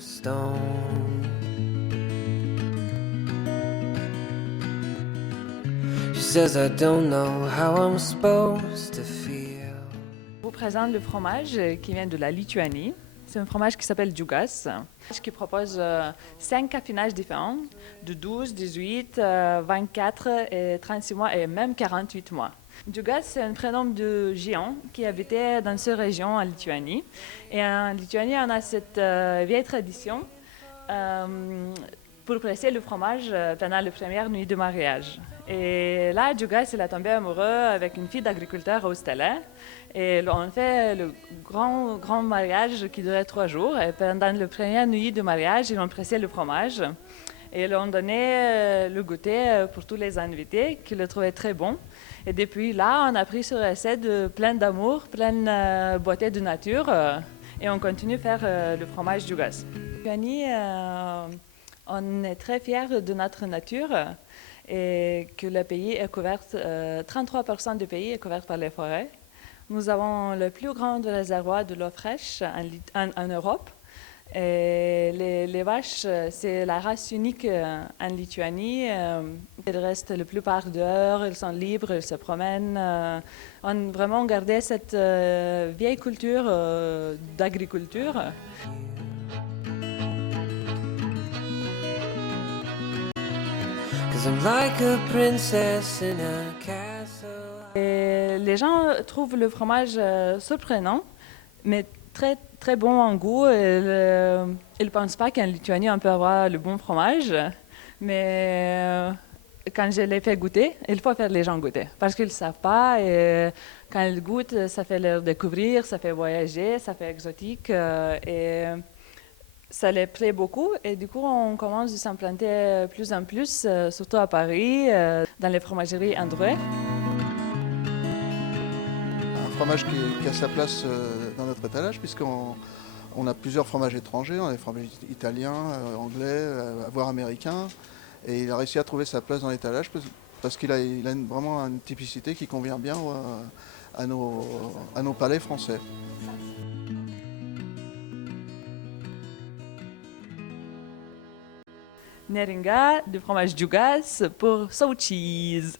stone. She says I don't know how I'm supposed to feel. Je vous présente le fromage qui vient de la Lituanie. C'est un fromage qui s'appelle Džiugas, qui propose 5 affinages différents, de 12, 18, 24, et 36 mois et même 48 mois. Džiugas, c'est un prénom de géant qui habitait dans cette région en Lituanie. Et en Lituanie, on a cette vieille tradition pour presser le fromage pendant la première nuit de mariage. Et là, Džiugas, il est tombé amoureux avec une fille d'agriculteur au Stella. Et on fait le grand mariage qui durait 3 jours. Et pendant la première nuit de mariage, ils ont pressé le fromage. Et ils ont donné le goûter pour tous les invités, qui le trouvaient très bon. Et depuis là, on a pris cette recette pleine d'amour, pleine beauté de nature. Et on continue à faire le fromage Džiugas. En Lituanie, on est très fiers de notre nature et que le pays est couvert, 33% du pays est couvert par les forêts. Nous avons le plus grand réservoir de l'eau fraîche en Europe. Et les vaches, c'est la race unique en Lituanie. Ils restent la plupart dehors, ils sont libres, ils se promènent. On a vraiment gardé cette vieille culture d'agriculture. Cause I'm like a princess in a castle. Et les gens trouvent le fromage surprenant, mais très bon en goût. Ils ne pensent pas qu'en Lituanie, on peut avoir le bon fromage. Mais quand je l'ai fait goûter, il faut faire les gens goûter. Parce qu'ils ne savent pas. Et quand ils goûtent, ça fait leur découvrir, ça fait voyager, ça fait exotique. Et ça les plaît beaucoup. Et du coup, on commence à s'implanter plus en plus, surtout à Paris, dans les fromageries André. Un fromage qui a sa place dans notre étalage, puisqu'on a plusieurs fromages étrangers, on a des fromages italiens, anglais, voire américains, et il a réussi à trouver sa place dans l'étalage parce qu'il a vraiment une typicité qui convient bien à nos palais français. Neringa, du fromage Džiugas pour So Cheese.